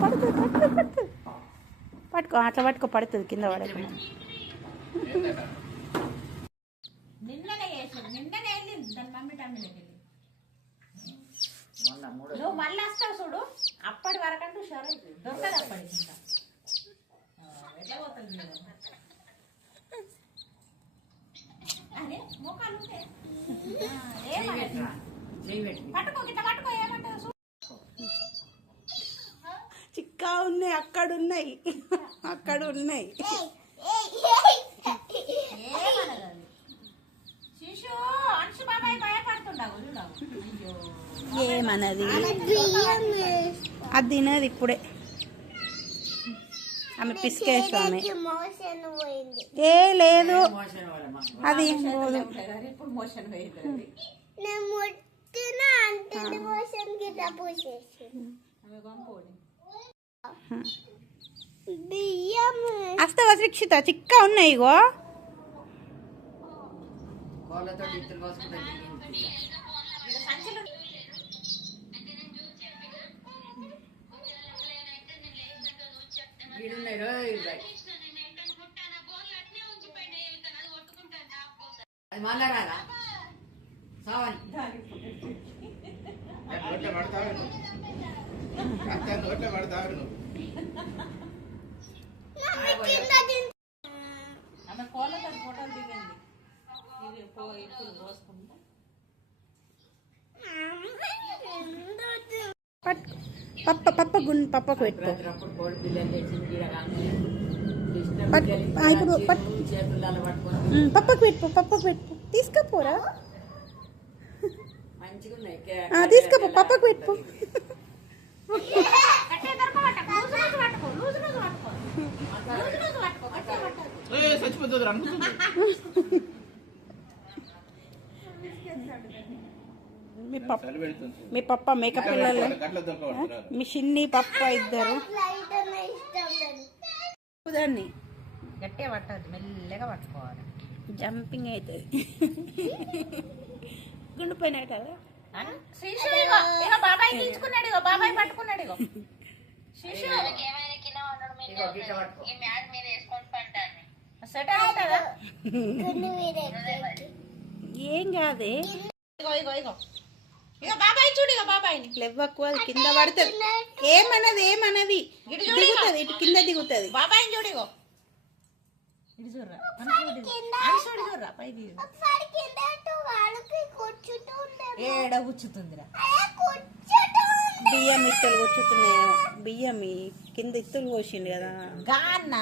పడుతుంది పడుతుంది పడుతుంది పట్టుకో అట్లా పట్టుకో పడుతుంది కింద పడకుండా. నువ్వు మళ్ళీ వస్తావు చూడు, అప్పటి వరకంటూ షరై దొరకదు. అప్పటికి ఇంకా ఎట్లా పోతుంది అదే మోకాలు పట్టుకో గిట్ట పట్టుకో. ఏమంటావు చిక్కా ఉన్నాయి, అక్కడ ఉన్నాయి, అక్కడ ఉన్నాయి. శిశు అంశు బాబాయ్ భయపడుతుండవు. ఏమన్నది అది తినది ఇప్పుడే. ఆమె పిసికేసు ఆమె. ఏ లేదు అది పోదు. ఇప్పుడు మోషన్ పోయింది. వస్తావా శిక్షిత? చిక్కా ఉన్నాయి ఇగో. ఆమె కోళ్ళతో ఫోటోలు దిగింది. ఇది ఇప్పుడు పోసుకుంటా. పప్ప గుండు పప్పకు పెట్టుకో. ఇప్పుడు పప్పకు పెట్టుకో, పప్పకు పెట్టుకో. తీసుకపోరా, తీసుకోపో, పప్పకు పెట్టుకో. మీ పప్ప మేకప్ పిల్లలు, మీ చిన్ని పప్ప ఇద్దరు దాన్ని గట్టిగా పట్టదు, మెల్లగా పట్టుకోవాలి. జంపింగ్ అవుతుంది. గుండు పైన అవుతుందా? బాబాయ్ తీసుకున్నాడు, ఇగో బాబాయ్ పట్టుకున్నాడు. ఇగో సెట్ అవుతుందా? ఏం కాదే. ఇగో ఇగో ఇగో ఇగో బాబాయ్ చూడు, ఇగో బాబాయ్ లెవ్వకు, అది కింద పడుతుంది. ఏమన్నది ఏమన్నది దిగుతుంది, ఇటు కింద దిగుతుంది. బాబాయ్ చూడు, ఇగో ఇటు చూడరా, చూడరా పైకి ఏడ కూర్చుతుందిరా. బియ్యం ఇత్తలు కూర్చుతున్నాయి. బియ్యం కింద ఇత్తలు పోసిండు కదా. గాన్న